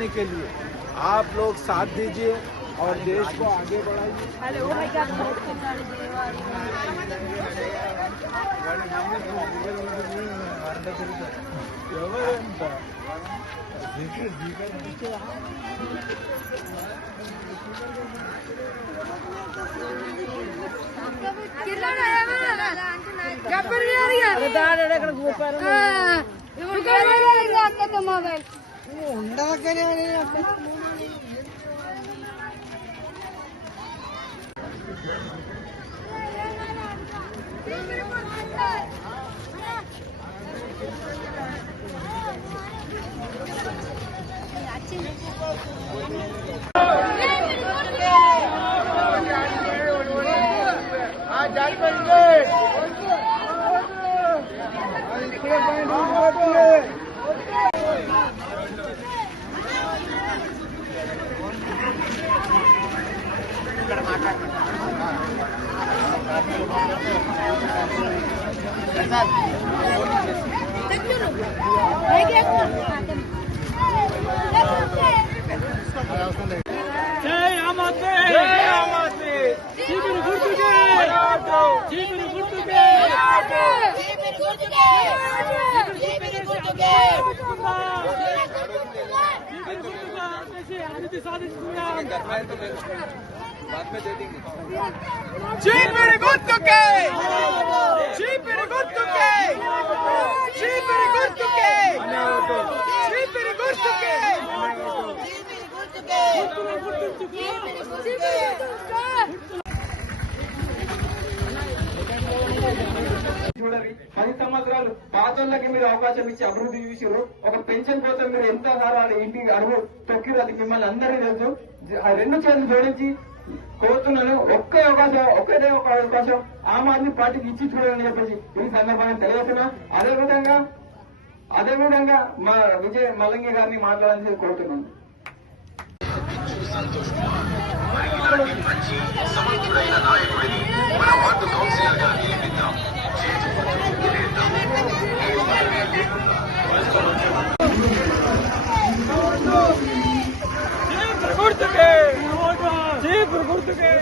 लाने के लिए। आप लोग साथ दीजिए और देश को आगे बढ़ाइए। 아, 잘 빨리. 아, 그래 빨리. Português! Cipere Guttuke! Cipere Guttuke! Cipere Guttuke! Cipere Guttuke! Cipere Guttuke! Cipere Guttuke! చూడండి పది సంవత్సరాలు పాతోళ్ళకి మీరు అవకాశం ఇచ్చి అభివృద్ధి చూసారు ఒక పెన్షన్ కోసం మీరు ఎంత సారాలు ఇంటి అడుగు తొక్కిరు అది మిమ్మల్ని అందరినీ తెలుసు. ఆ రెండు చేతులు జోడించి కోరుతున్నాను. ఒక్క అవకాశం ఒక్కటే ఒక అవకాశం ఆమ్ ఆద్మీ పార్టీకి ఇచ్చి చూడాలని చెప్పేసి ఈ సందర్భాన్ని తెలియజేస్తున్నా. అదే అదేవిధంగా అదే మా విజయ్ మల్లంగి గారిని మాట్లాడాలని కోరుతున్నాను. చీపిరి గుర్తుకే చీపిరి గుర్తుకే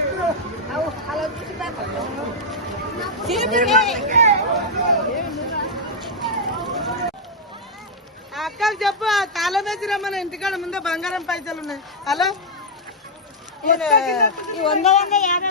అక్కకు చెప్పు ఆ తాళం వేసి రమ్మని. ఇంటికాడ ముందే బంగారం పైసలు ఉన్నాయి. హలో? వంద వంద యాభై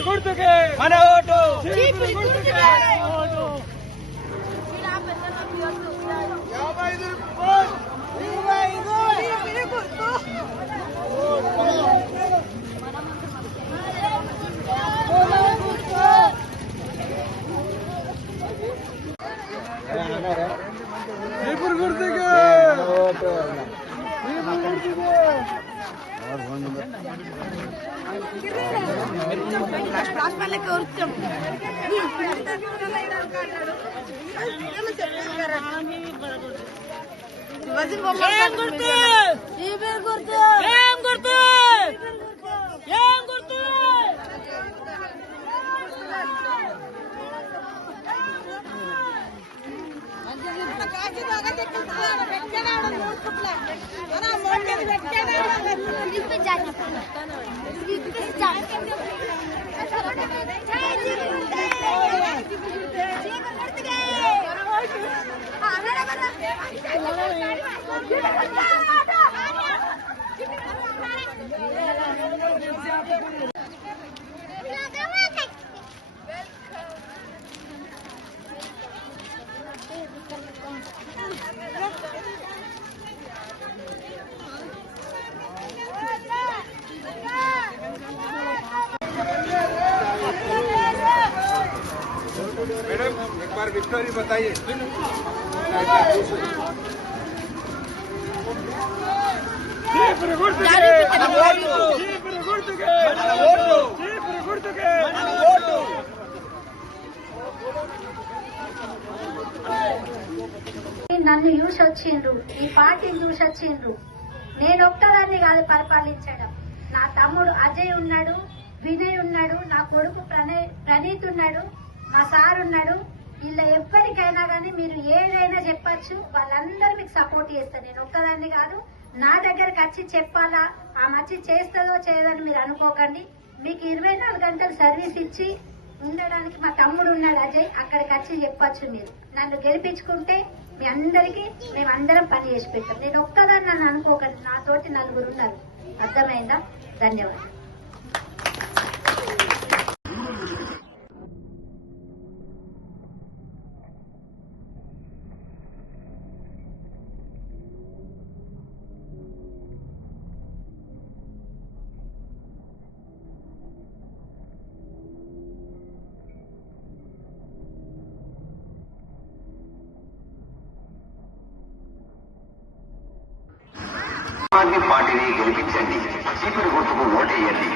উপর দিকে মানে ওটো يا بايدر মিরপুর থেকে। করতে করতে করতে। Welcome. मैडम एक बार विक्टोरी बताइए। क्या నన్ను చూసి వచ్చిండ్రు ఈ పార్టీని చూసి వచ్చిండ్రు. నేను ఒక్కదాన్ని కాదు పరిపాలించడం. నా తమ్ముడు అజయ్ ఉన్నాడు వినయ్ ఉన్నాడు నా కొడుకు ప్రణయ్ ప్రణీత్ ఉన్నాడు మా సార్ ఉన్నాడు. ఇలా ఎప్పటికైనా కానీ మీరు ఏదైనా చెప్పచ్చు వాళ్ళందరూ మీకు సపోర్ట్ చేస్తారు. నేను ఒక్కదాన్ని కాదు నా దగ్గరకు వచ్చి చెప్పాలా ఆ మంచి చేస్తుందో చేయదని మీరు అనుకోకండి. మీకు ఇరవై నాలుగు గంటలు సర్వీస్ ఇచ్చి ఉండడానికి మా తమ్ముడు ఉన్నాడు అజయ్ అక్కడికి వచ్చి చెప్పచ్చు మీరు. నన్ను గెలిపించుకుంటే మీ అందరికీ మేమందరం పని చేసి పెట్టాం. నేను ఒక్కదాన్ని నన్ను అనుకోకండి నాతోటి నలుగురు ఉన్నారు. అర్థమైందా? ధన్యవాదాలు. ఆద్మీ పార్టీని గెలిపించండి. చీపురు గుర్తుకు ఓటేయండి.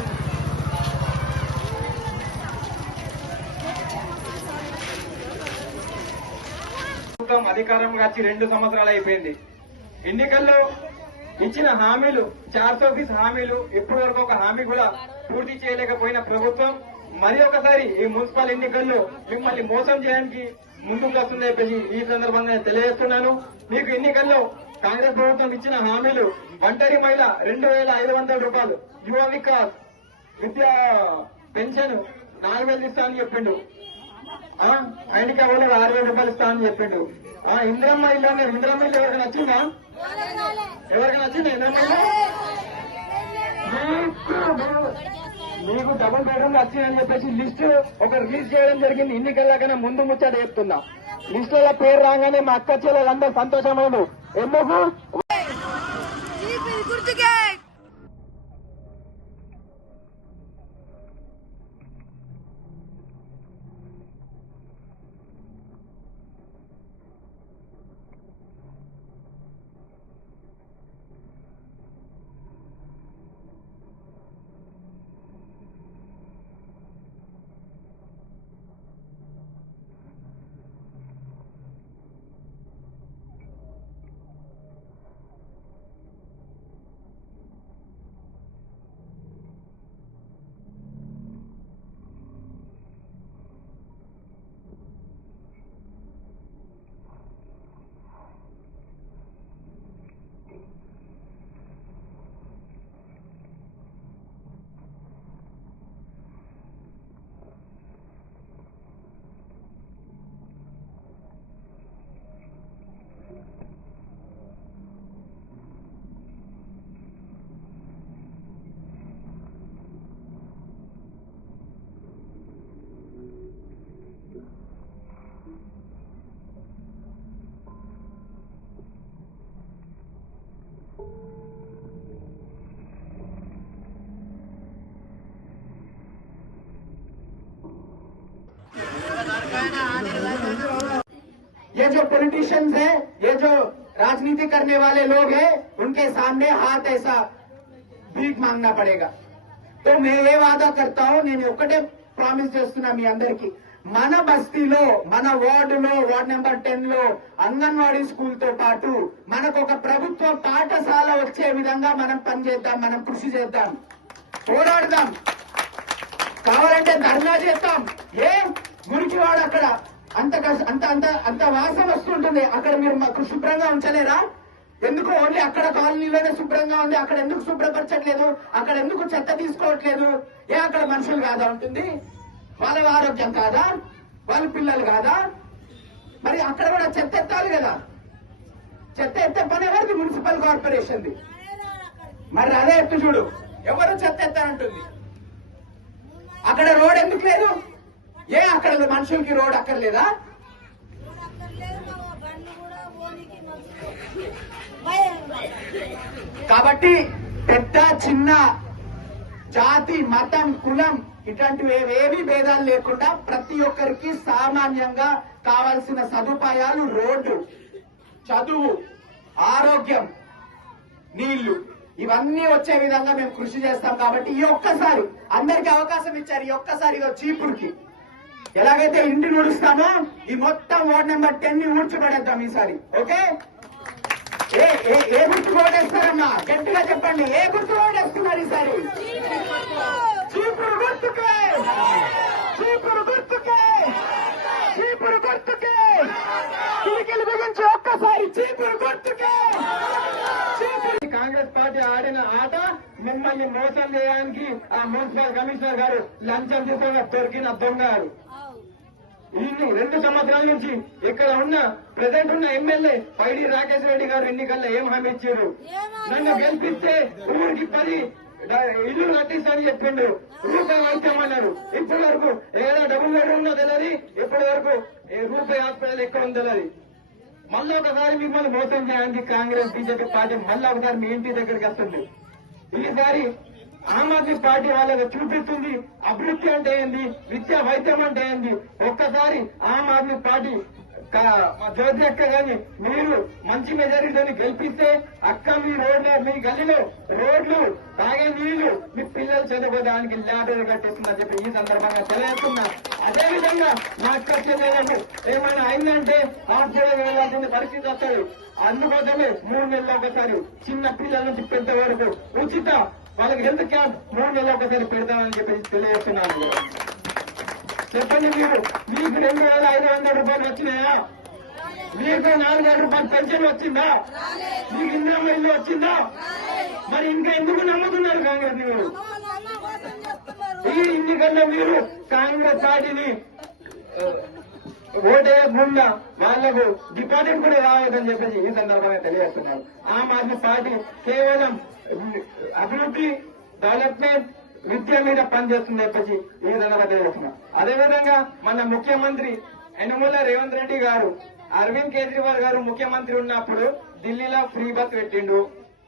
మన వచ్చి రెండు సంవత్సరాలు అయిపోయింది. ఎన్నికల్లో ఇచ్చిన హామీలు చార్స్ ఆఫీస్ హామీలు ఇప్పటి వరకు ఒక హామీ కూడా పూర్తి చేయలేకపోయిన ప్రభుత్వం మరి ఒకసారి ఈ మున్సిపల్ ఎన్నికల్లో మిమ్మల్ని మోసం చేయడానికి ముందుకు వస్తుందని చెప్పేసి ఈ సందర్భంగా నేను తెలియజేస్తున్నాను. మీకు ఎన్నికల్లో కాంగ్రెస్ ప్రభుత్వం ఇచ్చిన హామీలు ఒంటరి మహిళ రెండు వేల ఐదు వందల రూపాయలు యువ వికాస్ విద్యా పెన్షన్ నాలుగు వేలు ఇస్తా అని చెప్పిండు. ఆయనకి ఎవరు ఆరు వేల రూపాయలు ఇస్తా అని చెప్పిండు. ఇంద్రమ్మ ఇల్లు అన్నారు ఇంద్రమ్మ ఇల్లు ఎవరికి నచ్చిందా? ఎవరికి నచ్చిందా ఇంద్రమ్మ మీకు- డబుల్ బెడ్రూమ్ వచ్చిందని చెప్పేసి లిస్టు ఒక రిలీజ్ చేయడం జరిగింది. ఎన్నికల ముందు ముచ్చట చెప్తున్నా. లిస్టుల పేరు రాగానే మా అక్క చెల్లెలందరూ సంతోషమైన ఎందుకు చీపురు గుర్తుకే ये जो पॉलिटिशियंस हैं ये जो राजनीति करने वाले लोग हैं उनके सामने हाथ ऐसा भीख मांगना पड़ेगा तो मैं ये వాదా करता हूं నేను ఒకటే ప్రామిస్ చేస్తున్నా మీ అందరికి మన బస్తీలో మన వార్డులో వార్డ్ నెంబర్ టెన్ లో అంగన్వాడీ స్కూల్ తో పాటు మనకు ఒక ప్రభుత్వ పాఠశాల వచ్చే విధంగా మనం పనిచేద్దాం మనం కృషి చేద్దాం పోరాడదాం కావాలంటే ధర్నా చేస్తాం. ఏం? గురికి వాడు అక్కడ అంత అంత అంత అంత వాసన వస్తుంటుంది. అక్కడ మీరు మాకు శుభ్రంగా ఉంచలేరా? ఎందుకు ఓన్లీ అక్కడ కాలనీలోనే శుభ్రంగా ఉంది? అక్కడ ఎందుకు శుభ్రపరచట్లేదు? అక్కడ ఎందుకు చెత్త తీసుకోవట్లేదు? ఏ అక్కడ మనుషులు కాదా ఉంటుంది? వాళ్ళ ఆరోగ్యం కాదా? వాళ్ళ పిల్లలు కాదా? మరి అక్కడ కూడా చెత్త ఎత్తాలి కదా. చెత్త ఎత్తే పని ఎవరిది? మున్సిపల్ కార్పొరేషన్ది. మరి అదే ఎత్తు చూడు. ఎవరు చెత్త ఎత్తారంటుంది అక్కడ రోడ్ ఎందుకు లేదు? ఏ అక్కడ మనుషులకి రోడ్ అక్కర్లేదా? కాబట్టి పెద్ద చిన్న జాతి మతం కులం ఇట్లాంటివి ఏవి భేదాలు లేకుండా ప్రతి ఒక్కరికి సామాన్యంగా కావాల్సిన సదుపాయాలు రోడ్డు చదువు ఆరోగ్యం నీళ్ళు. ఇవన్నీ వచ్చే విధంగా మేము కృషి చేస్తాం కాబట్టి ఈ ఒక్కసారి అందరికి అవకాశం ఇచ్చారు ఈ ఒక్కసారి ఇదో చీపురుకి. ఎలాగైతే ఇంటి నుడుస్తామో ఈ మొత్తం వార్డ్ నెంబర్ టెన్ని ఊడ్చిపడేద్దాం ఈసారి. ఓకే? ఏ ఏ ఏ గుర్తు ఓటేస్తారమ్మా? గట్టిగా చెప్పండి ఏ గుర్తు ఓటేస్తున్నారు ఈసారి? చీపురు. గుర్తుకే! చీపురు గుర్తుకే చీపురు గుర్తుకే కిటికీలు బిగించి ఒక్కసారి చీపురు గుర్తుకే చీపురు కాంగ్రెస్ ఆడిన ఆట మిమ్మల్ని మోసం చేయడానికి ఆ మున్సిపల్ కమిషనర్ గారు లంచం తీసుకున్న దొరికిన దొంగారు ఇన్ని రెండు సంవత్సరాల నుంచి ఇక్కడ ఉన్న ప్రజెంట్ ఉన్న ఎమ్మెల్యే పైడి రాకేష్ రెడ్డి గారు ఎన్నికల్లో ఏం హామీ ఇచ్చారు? నన్ను గెలిపిస్తే ఊరికి పది ఇల్లు కట్టిస్తానని చెప్పిండు. రూపాయి వైద్యమన్నారు ఇప్పటి వరకు ఏదో డబుల్ బెడ్ తెలియదు ఇప్పటి వరకు రూపాయి హాస్పిటల్ ఎక్కడ ఉందో తెలియదు మళ్ళీ ఒకసారి మిమ్మల్ని మోసం చేయడానికి కాంగ్రెస్ బీజేపీ పార్టీ మళ్ళీ ఒకసారి మీ ఇంటి దగ్గరికి వస్తుంది. ఈసారి ఆమ్ ఆద్మీ పార్టీ వాళ్ళకి చూపిస్తుంది అభివృద్ధి అంటే ఏంది విద్య వైద్యం అంటే ఏంది. ఒక్కసారి ఆమ్ ఆద్మీ పార్టీ జ్యోతి అక్క గాని మీరు మంచి మెజారిటీతో గెలిపిస్తే అక్క మీ రోడ్ల మీ గల్లీలో రోడ్లు తాగే నీళ్ళు మీ పిల్లలు చదువుకోవడానికి ల్యాబరేటరీ కట్టేస్తుందని చెప్పి ఈ సందర్భంగా తెలియజేస్తున్నా. అదే విధంగా ఖర్చు అక్క ఏమైనా అయిందంటే హాస్పిటల్ వెళ్ళాల్సిన పరిస్థితి వస్తుంది. అందుకోసమే మూడు నెలలు ఒకసారి చిన్న పిల్లల నుంచి పెద్ద వరకు ఉచిత వాళ్ళకి హెల్త్ క్యాంప్ మూడు నెలల ఒకసారి పెడతామని చెప్పి తెలియజేస్తున్నాను. చెప్పండి మీరు మీకు రెండు వేల ఐదు వందల రూపాయలు వచ్చినాయా? మీకు నాలుగు వేల రూపాయలు పెన్షన్ వచ్చిందా? మీకు ఇందిరమ్మ ఇల్లు వచ్చిందా? మరి ఇంకా ఎందుకు నమ్ముతున్నారు కాంగ్రెస్ మీరు? ఈ ఎన్నికల్లో మీరు కాంగ్రెస్ పార్టీని ఓటేయకుండా వాళ్ళకు డిపాజిట్ కూడా రావద్దని చెప్పేసి ఈ సందర్భంగా తెలియజేస్తున్నారు. ఆమ్ ఆద్మీ పార్టీ కేవలం అభివృద్ధి డెవలప్మెంట్ విద్య మీద పనిచేస్తుంది చెప్పేసి ఈ విధంగా తెలియజేస్తున్నాం అదేవిధంగా మన ముఖ్యమంత్రి యనమల రేవంత్ రెడ్డి గారు అరవింద్ కేజ్రీవాల్ గారు ముఖ్యమంత్రి ఉన్నప్పుడు ఢిల్లీలో ఫ్రీ బస్ పెట్టిండు.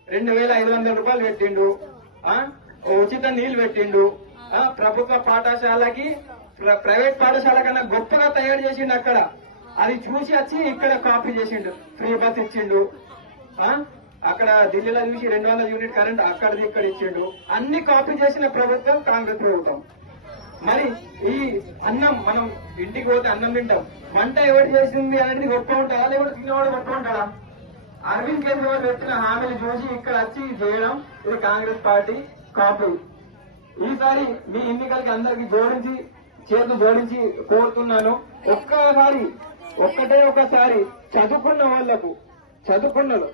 రెండు వేల ఐదు వందల రూపాయలు పెట్టిండు. ఆ, ఉచిత నీళ్ళు పెట్టిండు. ప్రభుత్వ పాఠశాలకి ప్ర- ప్రైవేట్ పాఠశాల కన్నా గొప్పగా తయారు చేసిండు అక్కడ. అది చూసి వచ్చి ఇక్కడ కాపీ చేసిండు. ఫ్రీ బస్ ఇచ్చిండు. ఆ, అక్కడ ఢిల్లీలో చూసి రెండు వందల యూనిట్ కరెంట్ అక్కడిది ఇక్కడ ఇచ్చిండు. అన్ని కాపీ చేసిన ప్రభుత్వం కాంగ్రెస్ ప్రభుత్వం. మరి ఈ అన్నం మనం ఇంటికి పోతే అన్నం తింటాం. వంట ఎవరు చేసింది అనేది గొప్ప ఉంటాడా? లేకపోతే తినేవాడు గొప్ప ఉంటాడా? అరవింద్ కేజ్రీవాల్ పెట్టిన హామీలు చూసి ఇక్కడ వచ్చి చేయడం ఇది కాంగ్రెస్ పార్టీ కాపీ. ఈసారి మీ ఎన్నికలకి అందరికి జోడించి చేతులు జోడించి కోరుతున్నాను. ఒక్కసారి ఒక్కటే ఒకసారి చదువుకున్న వాళ్ళకు చదువుకున్నలు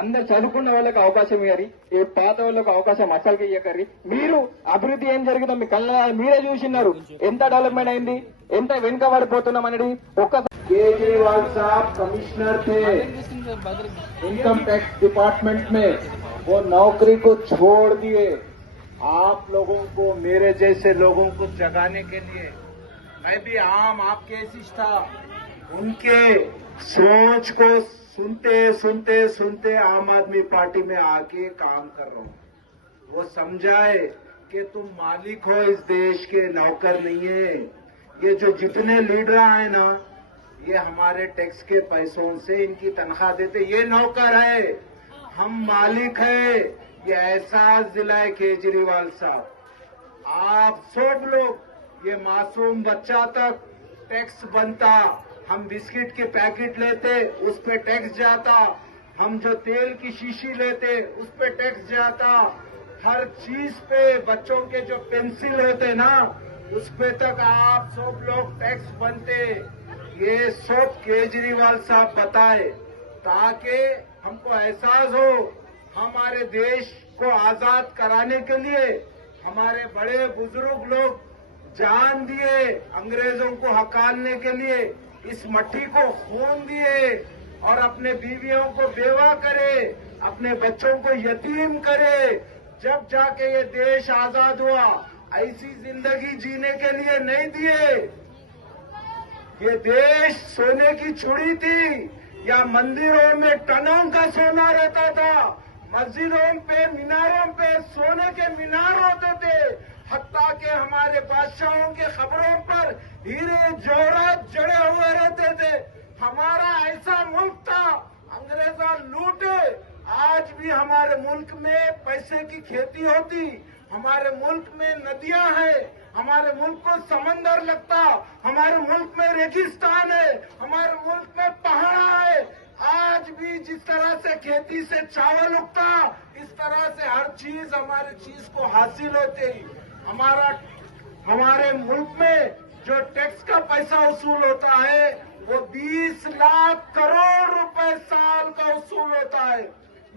అందరు చదువుకున్న వాళ్ళకి అవకాశం ఇవ్వరి ఈ పాత వాళ్ళకి అవకాశం అసలుకి ఇవ్వకరి మీరు అభివృద్ధి ఏం జరిగిందో మీ కళ్ళ మీరే చూసినారు ఎంత డెవలప్మెంట్ అయింది ఎంత వెనుక పడిపోతున్నాం అనేది ఒక్కసారి केजरीवाल साहब कमिश्नर थे इनकम टैक्स डिपार्टमेंट में वो नौकरी को छोड़ दिए आप लोगों को मेरे जैसे लोगों को जगाने के लिए मैं भी आम आपके ऐसी था उनके सोच को सुनते सुनते सुनते आम आदमी पार्टी में आके काम कर रहा हूँ। वो समझाए कि तुम मालिक हो इस देश के, नौकर नहीं है। ये जो जितने लीडर आए ना, ये हमारे टैक्स के पैसों से इनकी तनख्वाह देते। ये नौकर है, हम मालिक है। ये एहसास दिलाए केजरीवाल साहब। आप सब लोग ये मासूम बच्चा तक टैक्स बनता। हम बिस्किट के पैकेट लेते, उस पे टैक्स जाता। हम जो तेल की शीशी लेते, उस पे टैक्स जाता। हर चीज़ पे बच्चों के जो पेंसिल होते ना, उस पे तक आप सब लोग टैक्स बनते। ये सब केजरीवाल साहब बताए, ताकि हमको एहसास हो, हमारे देश को आज़ाद कराने के लिए हमारे बड़े बुज़ुर्ग लोग जान दिए अंग्रेज़ों को हकालने के लिए। इस मट्टी को खून दिए और अपने बीवियों को बेवा करे, अपने बच्चों को यतीम करे। जब जाके ये देश आज़ाद हुआ, ऐसी ज़िंदगी जीने के लिए नहीं दिए। ये देश सोने की चुड़ी थी, या मंदिरों में टनों का सोना रहता था, मस्जिदों पे, मीनारों पे, सोने के मीनार होते थे। हत्ता के हमारे बादशाहों के खबरों पर हीरे जोहरात जड़े हुए रहते थे। हमारा ऐसा मुल्क था, अंग्रेजा लूटे। आज भी हमारे मुल्क में पैसे की खेती होती, हमारे मुल्क में नदियाँ हैं, हमारे मुल्क को समंदर लगता, हमारे मुल्क में रेगिस्तान है, हमारे मुल्क में पहाड़ा है। आज भी जिस तरह से खेती से चावल उगता, इस तरह से हर चीज़ हमारे चीज़ को हासिल होती। हमारा, हमारे मुल्क में जो टैक्स का पैसा वसूल होता है, वो 20 लाख करोड़ रुपए साल का वसूल होता है।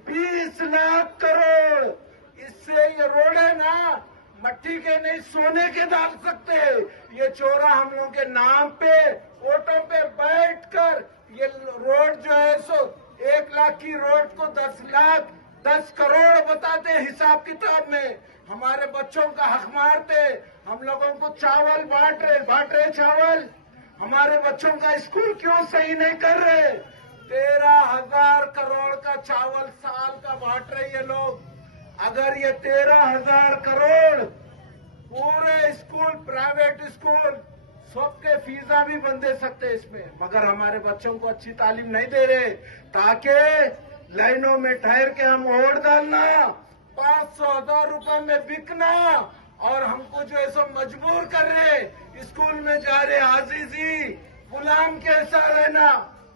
20 लाख करोड़। इससे ये रोड है ना, मट्टी के नहीं, सोने के डाल सकते ये चोरा हम लोगों के नाम पे ऑटो पे बैठकर ये रोड जो है, सो एक लाख की रोड को दस लाख, दस करोड़ बताते हिसाब किताब में। हमारे बच्चों का हक मारते, हम लोगों को चावल बांट रहे बांट रहे चावल। हमारे बच्चों का स्कूल क्यों सही नहीं कर रहे? तेरह हज़ार करोड़ का चावल साल का बांट रहे ये लोग। अगर ये तेरह हज़ार करोड़ पूरे स्कूल, प्राइवेट स्कूल, सबके फीसा भी बंद दे सकते इसमें। मगर हमारे बच्चों को अच्छी तालीम नहीं दे रहे, ताकि लाइनों में ठहर के हम वोट डालना। पाँच सौ हज़ार रुपए में बिकना और हमको जो है सो मजबूर कर रहे। स्कूल में जा रहे आजीजी, गुलाम कैसा रहना?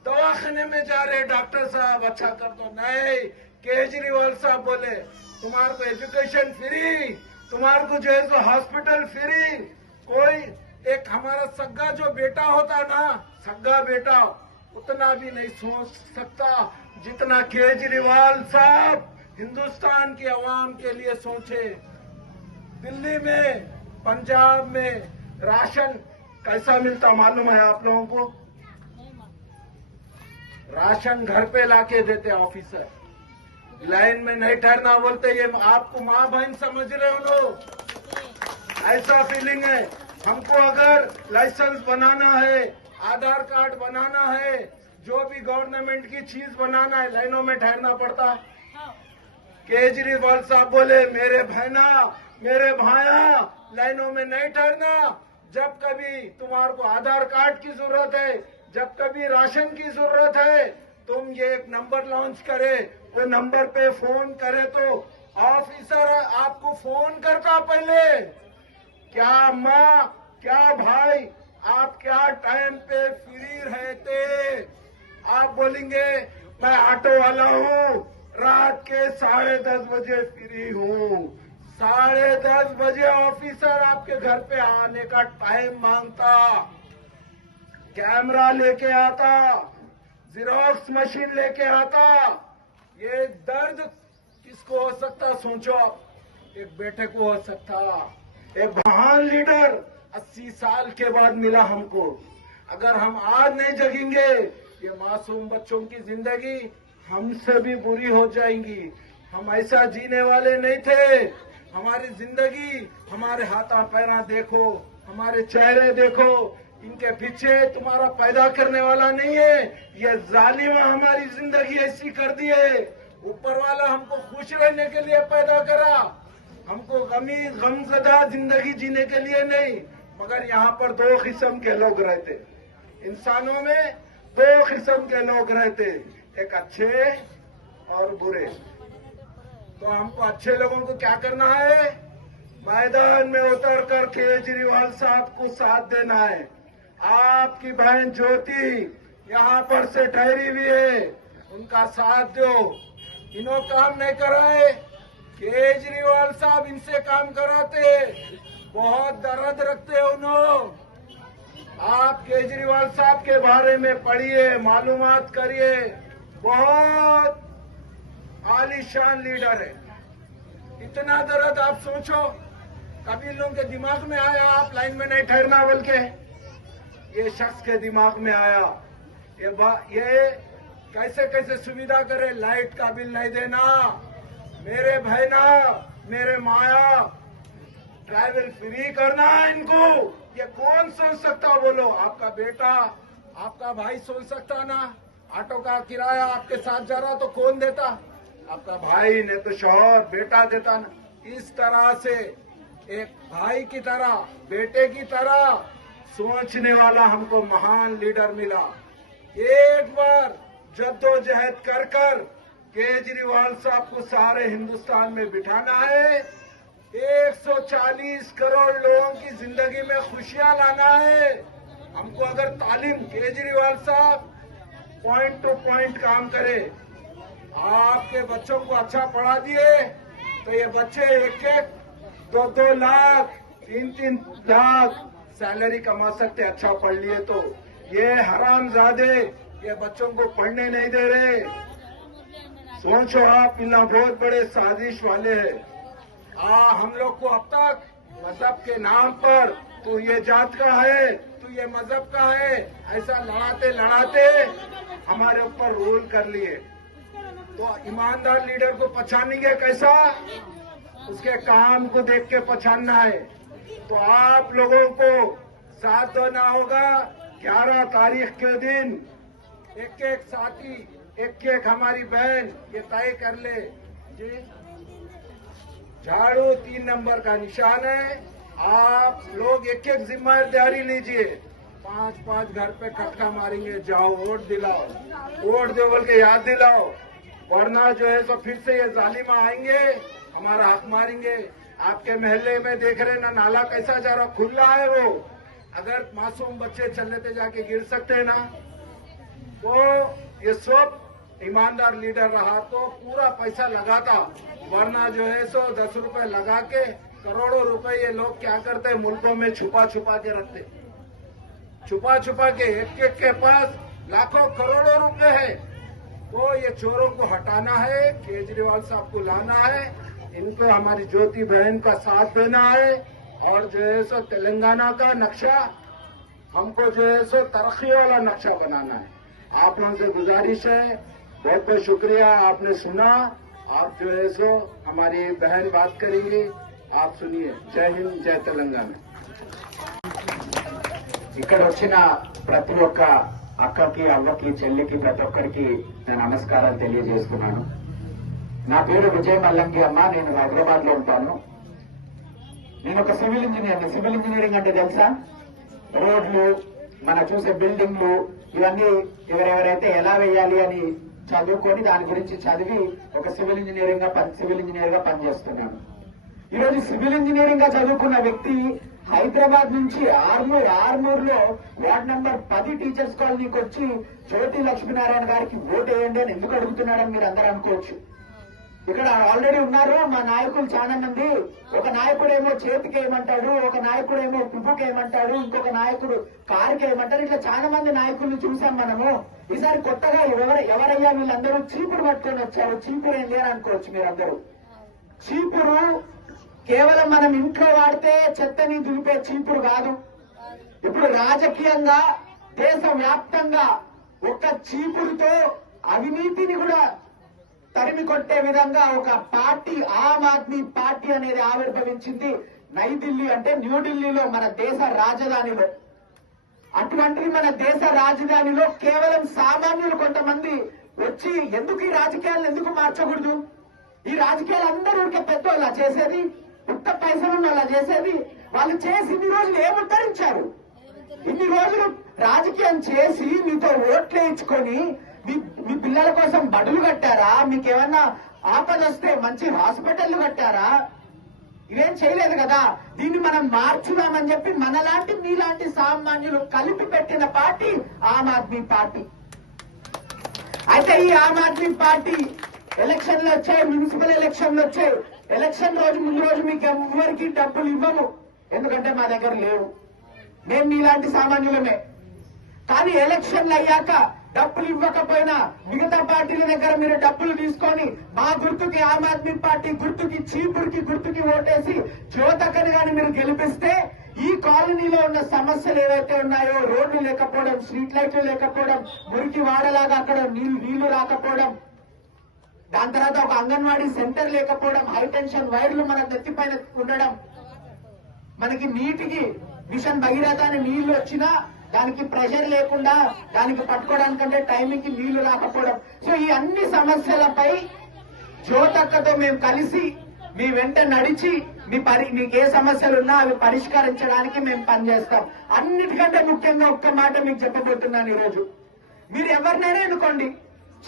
दवाखाने में जा रहे डॉक्टर साहब अच्छा कर दो। नहीं, केजरीवाल साहब बोले, तुम्हारे को एजुकेशन फ्री, तुम्हारे को जो है सो हॉस्पिटल फ्री। कोई एक हमारा सग्गा जो बेटा होता ना, सग्गा बेटा उतना भी नहीं सोच सकता जितना केजरीवाल साहब हिंदुस्तान की आवाम के लिए सोचे। दिल्ली में, पंजाब में राशन कैसा मिलता मालूम है आप लोगों को? राशन घर पे लाके देते ऑफिसर। लाइन में नहीं ठहरना बोलते, ये आपको माँ बहन समझ रहे हो लोग। ऐसा फीलिंग है। हमको अगर लाइसेंस बनाना है, आधार कार्ड बनाना है, जो भी गवर्नमेंट की चीज़ बनाना है, लाइनों में ठहरना पड़ता। है केजरीवाल साहब बोले, मेरे बहना, मेरे भाया, लाइनों में नहीं ठहरना। जब कभी तुम्हारे को आधार कार्ड की ज़रूरत है, जब कभी राशन की ज़रूरत है, तुम ये एक नंबर लॉन्च करे, वो नंबर पे फ़ोन करे तो ऑफिसर आपको फ़ोन करता पहले। क्या माँ, क्या भाई, आप क्या टाइम पे फ्री रहते? आप बोलेंगे, मैं ऑटो वाला हूँ रात के साढ़े दस बजे फ्री हूँ। साढ़े दस बजे ऑफिसर आपके घर पे आने का टाइम माँगता। कैमरा लेके आता जीरोक्स मशीन लेके आता। ये दर्द किसको हो सकता, सोचो एक बेटे को हो सकता। एक महान लीडर 80 साल के बाद मिला हमको। अगर हम आज नहीं जगेंगे, ये मासूम बच्चों की ज़िंदगी हमसे भी बुरी हो जाएँगी। हम ऐसा जीने वाले नहीं थे। हमारी ज़िंदगी, हमारे हाथा पैरा देखो, हमारे चेहरे देखो। इनके पीछे तुम्हारा पैदा करने वाला नहीं है। ये जालिम हमारी ज़िंदगी ऐसी कर दी है। ऊपर वाला हमको खुश रहने के लिए पैदा करा। हमको गमी गमजदा ज़िंदगी जीने के लिए नहीं, मगर यहाँ पर दो किस्म के लोग रहते। इंसानों में दो किस्म के लोग रहते। एक अच्छे और बुरे। तो हमको अच्छे लोगों को क्या करना है? मैदान में उतर कर केजरीवाल साहब को साथ देना है। आपकी बहन ज्योति यहाँ पर से ठहरी हुई है। उनका साथ दो। इन्हों काम नहीं कराए। केजरीवाल साहब इनसे काम कराते। बहुत दर्द रखते हैं उन्होंने आप केजरीवाल साहब के बारे में पढ़िए, मालूमात करिए। बहुत आलिशान लीडर है। इतना दर्द आप सोचो, कभी लोगों के दिमाग में आया आप लाइन में नहीं ठहरना बोल के ये शख्स के दिमाग में आया। ये ये कैसे कैसे सुविधा करे, लाइट का बिल नहीं देना। मेरे बहना मेरे माया ट्रैवल फ्री करना है इनको। ये कौन सोच सकता बोलो आपका बेटा, आपका भाई सोच सकता ना? ऑटो का किराया आपके साथ जा रहा तो कौन देता? आपका भाई ने तो शौहर बेटा देता ना। इस तरह से एक भाई की तरह, बेटे की तरह सोचने वाला हमको महान लीडर मिला। एक बार जद्दोजहद कर कर केजरीवाल साहब को सारे हिंदुस्तान में बिठाना है। 140 करोड़ लोगों की ज़िंदगी में खुशियाँ लाना है। हमको अगर तालीम केजरीवाल साहब पॉइंट टू पॉइंट काम करे। आपके बच्चों को अच्छा पढ़ा दिए तो ये बच्चे एक एक दो दो लाख, तीन तीन लाख सैलरी कमा सकते अच्छा पढ़ लिए तो। ये हराम ज्यादे ये बच्चों को पढ़ने नहीं दे रहे। सोचो आप इतना बहुत बड़े साजिश वाले हैं। आ, हम लोग को अब तक मज़हब के नाम पर, तू ये जात का है, तू ये मज़हब का है, ऐसा लड़ाते लड़ाते हमारे ऊपर रूल कर लिए। तो ईमानदार लीडर को पहचानेंगे कैसा? उसके काम को देख के पहचानना है। तो आप लोगों को साथ देना होगा। ग्यारह तारीख के दिन एक एक साथी, एक एक हमारी बहन ये तय कर ले। जी। झाड़ू तीन नंबर का निशान है। आप लोग एक एक ज़िम्मेदारी लीजिए। पाँच पाँच घर पे खटका मारेंगे, जाओ, वोट दिलाओ। वोट दो बोल के याद दिलाओ। वरना जो है तो फिर से ये जालिमा आएँगे, हमारा हक मारेंगे। आपके महल्ले में देख रहे ना, नाला कैसा जा रहा, खुला है वो। अगर मासूम बच्चे चलने पे जाके गिर सकते हैं ना तो ये सब ईमानदार लीडर रहा तो पूरा पैसा लगाता। वरना जो है सो दस रुपए लगा के करोड़ों रुपए ये लोग क्या करते, मुल्कों में छुपा छुपा के रखते। छुपा छुपा के एक एक के पास लाखों करोड़ों रुपए है। तो ये चोरों को हटाना है, केजरीवाल साहब को लाना है, इनको हमारी ज्योति बहन का साथ देना है, और जो है सो तेलंगाना का नक्शा, हमको जो है सो तरक्की वाला नक्शा बनाना है। आप लोगों से गुजारिश है, बहुत बहुत शुक्रिया आपने सुना, आप जो है सो हमारी बहन बात करेंगी, आप सुनिए। जय हिंद, जय तेलंगाना। ఇక్కడ వచ్చిన ప్రతి ఒక్క అక్కకి అవ్వకి చెల్లికి ప్రతి ఒక్కరికి నేను నమస్కారం తెలియజేస్తున్నాను. నా పేరు విజయ మల్లంగి అమ్మ నేను హైదరాబాద్లో ఉంటాను. నేను ఒక సివిల్ ఇంజనీర్ సివిల్ ఇంజనీరింగ్ అంటే తెలుసా? రోడ్లు మన చూసే బిల్డింగ్లు ఇవన్నీ ఎవరెవరైతే ఎలా వేయాలి అని చదువుకొని దాని గురించి చదివి ఒక సివిల్ ఇంజనీరింగ్గా పని- సివిల్ ఇంజనీర్గా పనిచేస్తున్నాను. ఈరోజు సివిల్ ఇంజనీరింగ్గా చదువుకున్న వ్యక్తి హైదరాబాద్ నుంచి ఆర్మూర్ ఆర్మూర్లో వార్డ్ నంబర్ పది టీచర్స్ కాలనీకి వచ్చి జ్యోతి లక్ష్మీనారాయణ గారికి ఓటు వేయండి అని ఎందుకు అడుగుతున్నాడని మీరు అందరూ అనుకోవచ్చు. ఇక్కడ ఆల్రెడీ ఉన్నారు మా నాయకులు చాలా మంది. ఒక నాయకుడేమో చేతికి ఏమంటాడు ఒక నాయకుడేమో పువ్వుకి ఏమంటాడు ఇంకొక నాయకుడు కారుకి ఏమంటారు ఇట్లా చాలా మంది నాయకుల్ని చూసాం మనము. ఈసారి కొత్తగా ఎవరు ఎవరయ్యా వీళ్ళందరూ చీపురు పట్టుకొని వచ్చారు. చీపురు ఏం లేరు అనుకోవచ్చు మీరందరూ. చీపురు కేవలం మనం ఇంట్లో వాడితే చెత్తని దులిపే చీపురు కాదు. ఇప్పుడు రాజకీయంగా దేశ వ్యాప్తంగా ఒక చీపురుతో అవినీతిని కూడా తరిమి కొట్టే విధంగా ఒక పార్టీ ఆమ్ ఆద్మీ పార్టీ అనేది ఆవిర్భవించింది నైఢిల్లీ అంటే న్యూఢిల్లీలో మన దేశ రాజధానిలో. అటువంటి మన దేశ రాజధానిలో కేవలం సామాన్యులు కొంతమంది వచ్చి ఎందుకు ఈ రాజకీయాలను ఎందుకు మార్చకూడదు? ఈ రాజకీయాలు అందరూ పెద్దోళ్ళ చేసేది ఎంత పైసలు అలా చేసేది? వాళ్ళు చేసి ఇన్ని రోజులు ఏం ఇన్ని రోజులు రాజకీయం చేసి మీతో ఓట్లు వేయించుకొని మీ మీ పిల్లల కోసం బడులు కట్టారా? మీకేమన్నా ఆపద వస్తే మంచి హాస్పిటల్ కట్టారా? ఇవేం చేయలేదు కదా? దీన్ని మనం మార్చుదామని చెప్పి మనలాంటి మీలాంటి సామాన్యులు కలిపి పెట్టిన పార్టీ ఆమ్ ఆద్మీ పార్టీ. అయితే ఈ ఆమ్ ఆద్మీ పార్టీ ఎలక్షన్లు వచ్చాయి మున్సిపల్ ఎలక్షన్లు వచ్చాయి. ఎలక్షన్ రోజు ముందు రోజు మీకు ఎవరికి డబ్బులు ఇవ్వము. ఎందుకంటే మా దగ్గర లేవు. మేము మీలాంటి సామాన్యులమే. కానీ ఎలక్షన్లు అయ్యాక డబ్బులు ఇవ్వకపోయినా మిగతా పార్టీల దగ్గర మీరు డబ్బులు తీసుకొని మా గుర్తుకి ఆమ్ ఆద్మీ పార్టీ గుర్తుకి చీపురికి గుర్తుకి ఓటేసి జ్యోతకని గాని మీరు గెలిపిస్తే ఈ కాలనీలో ఉన్న సమస్యలు ఏవైతే ఉన్నాయో రోడ్లు లేకపోవడం స్ట్రీట్ లైట్లు లేకపోవడం మురికి వాడలాగా అక్కడ నీళ్ళు నీళ్ళు రాకపోవడం దాని తర్వాత ఒక అంగన్వాడీ సెంటర్ లేకపోవడం హైటెన్షన్ వైర్లు మన నెత్తిపైన ఉండడం. మనకి నీటికి మిషన్ భగీరథ అని నీళ్ళు వచ్చినా దానికి ప్రెషర్ లేకుండా దానికి పట్టుకోవడానికంటే టైంకి నీళ్ళు రాకపోవడం. సో ఈ అన్ని సమస్యలపై జ్యోతక్కతో మేము కలిసి మీ వెంట నడిచి మీ పరి మీకు ఏ సమస్యలు ఉన్నా అవి పరిష్కరించడానికి మేము పనిచేస్తాం. అన్నిటికంటే ముఖ్యంగా ఒక్క మాట మీకు చెప్పబోతున్నాను ఈరోజు. మీరు ఎవరినైనా ఎన్నుకోండి.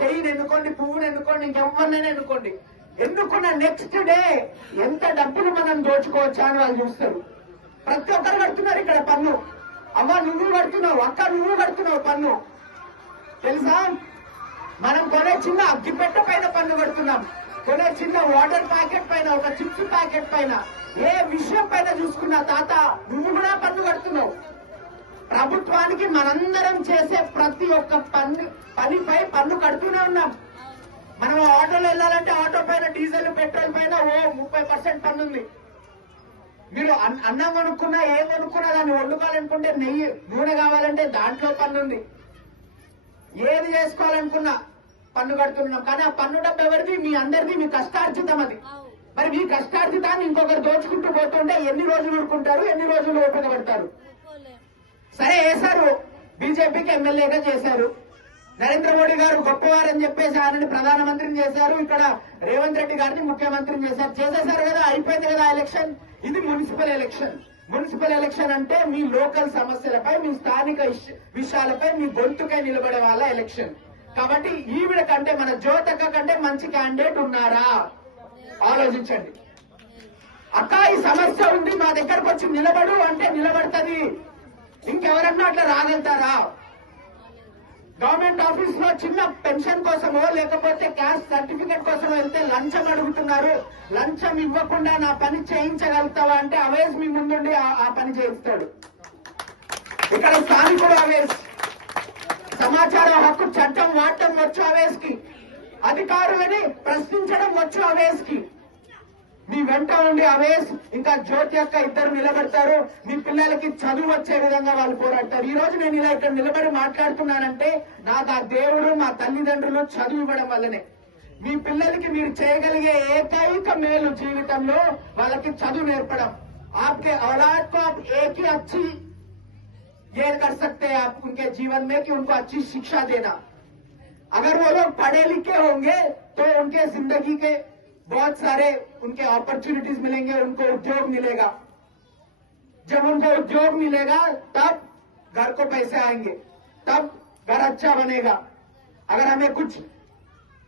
చెయ్యిని ఎన్నుకోండి పువ్వుని ఎన్నుకోండి ఇంకెవరినైనా ఎన్నుకోండి. ఎన్నుకున్న నెక్స్ట్ డే ఎంత డబ్బులు మనం దోచుకోవచ్చా అని వాళ్ళు చూస్తారు. ప్రతి ఒక్కరు కడుతున్నారు ఇక్కడ పన్ను. అమ్మ నువ్వు కడుతున్నావు అక్క నువ్వు కడుతున్నావు పన్ను. తెలుసా? మనం కొనే చిన్న అగ్గిపెట్ట పైన పన్ను కడుతున్నాం. కొనే చిన్న వాటర్ ప్యాకెట్ పైన ఒక చిప్స్ ప్యాకెట్ పైన. ఏ విషయం పైన చూసుకున్నా తాత నువ్వు కూడా పన్ను కడుతున్నావు. ప్రభుత్వానికి మనందరం చేసే ప్రతి ఒక్క పన్ను పనిపై పన్ను కడుతూనే ఉన్నాం. మనం ఆటోలో వెళ్ళాలంటే ఆటో పైన డీజిల్ పెట్రోల్ పైన ఓ ముప్పై పర్సెంట్ పన్ను ఉంది మీరు అన్- అన్నం కొనుక్కున్నా ఏం కొనుక్కున్నా దాన్ని వండుకోవాలనుకుంటే నెయ్యి నూనె కావాలంటే దాంట్లో పన్ను ఉంది ఏది చేసుకోవాలనుకున్నా పన్ను కడుతున్నాం. కానీ ఆ పన్ను డబ్బు ఎవరిది? మీ అందరిది మీ కష్టార్జితం అది. మరి మీ కష్టార్జితాన్ని ఇంకొకరు దోచుకుంటూ పోతుంటే ఎన్ని రోజులు ఊరుకుంటారు ఎన్ని రోజులు ఓపిక పడతారు? సరే వేశారు. బీజేపీకి ఎమ్మెల్యేగా చేశారు. నరేంద్ర మోడీ గారు గొప్పవారని చెప్పేసి ఆయనని ప్రధానమంత్రిని చేశారు. ఇక్కడ రేవంత్ రెడ్డి గారిని ముఖ్యమంత్రిని చేశారు. చేసేశారు కదా అయిపోయింది కదా ఎలక్షన్? ఇది మున్సిపల్ ఎలక్షన్. మున్సిపల్ ఎలక్షన్ అంటే మీ లోకల్ సమస్యలపై మీ స్థానిక విషయాలపై మీ గొంతుకై నిలబడే వాళ్ళ ఎలక్షన్. కాబట్టి ఈవిడ కంటే మన జ్యోతక్క కంటే మంచి క్యాండిడేట్ ఉన్నారా? ఆలోచించండి. అక్క ఈ సమస్య ఉంది మా దగ్గరకు వచ్చి నిలబడు అంటే నిలబడుతుంది. ఇంకెవరన్నా అట్లా రాగలుగుతారా గవర్నమెంట్ ఆఫీస్లో చిన్న పెన్షన్ కోసమో లేకపోతే క్యాస్ట్ సర్టిఫికేట్ కోసమో వెళ్తే లంచం అడుగుతున్నారు. లంచం ఇవ్వకుండా నా పని చేయించగలుగుతావా అంటే అవేజ్ మీ ముందుండి ఆ- పని చేయిస్తాడు. ఇక్కడ స్థానికుడు అవేజ్. సమాచార హక్కు చట్టం వాడటం వచ్చు అవేజ్కి అధికారులని ప్రశ్నించడం వచ్చు అవేజ్కి మీ వెంట ఉండి అవేస్ ఇంకా జ్యోతి యొక్క ఇద్దరు నిలబడతారు మీ పిల్లలకి చదువు వచ్చే విధంగా వాళ్ళు పోరాడతారు ఈ రోజు నేను ఇలా ఇక్కడ నిలబడి మాట్లాడుతున్నానంటే నాకు ఆ దేవుడు మా తల్లిదండ్రులు చదువు ఇవ్వడం వల్లనే మీ పిల్లలకి మీరు చేయగలిగే ఏకైక మేలు జీవితంలో వాళ్ళకి చదువు నేర్పడం आपके औलाद को आप एक ही अच्छी ये कर सकते हैं आप उनके जीवन में कि उनको अच्छी शिक्षा देना अगर वो लोग पढ़े लिखे होंगे तो उनके जिंदगी के बहुत सारे उनके अपॉर्चुनिटीज़ मिलेंगे उनको उद्योग मिलेगा। जब उनको उद्योग मिलेगा, तब घर को पैसे आएँगे, तब घर अच्छा बनेगा। अगर हमें कुछ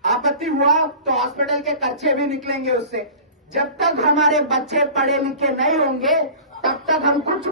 आपत्ति हुआ तो हॉस्पिटल के खर्चे भी निकलेंगे उससे। जब तक हमारे बच्चे पढ़े लिखे नहीं होंगे, तब तक हम कुछ